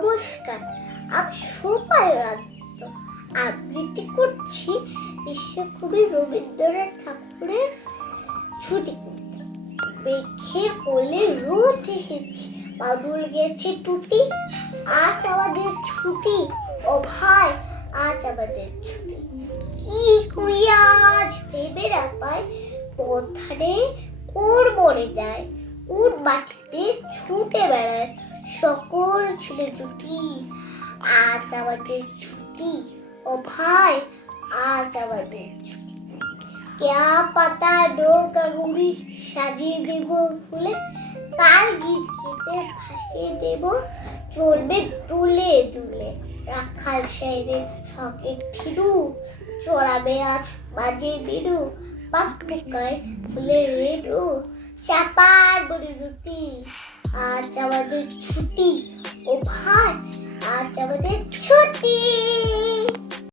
নমস্কার, আমি সুপায়রাধ্য আবৃত্তি করছি বিশ্বকবি রবীন্দ্রনাথ ঠাকুরের ছুটি করতে। মেঘের কোলে রোদ এসেছে, বাদল গেছে টুটি, আজ আমাদের ছুটি, ও ভাই আজ আমাদের ছুটি। কি করি আজ ভেবে না পাই, পথারে কোর মরে যায়, উট মাটিতে ছুটে বেড়ায় সকল ছেলে জুটি। আজ আমাদের ছুটি, ও ভাই আজ আমাদের ছুটি। क्या পাতা নৌকা গুড়ি সাজিয়ে দেব ফুলে, তাল গীত গেতে ভাসিয়ে দেব চলবে দুলে দুলে। রাখাল সাইরে শখের থিরু, চড়াবে আজ বাজে বিরু, পাক পোকায় ফুলের রেডু, চাপার বড়ি রুটি। আজ আমাদের ছুটি, ও ভাই আজ আমাদের ছুটি।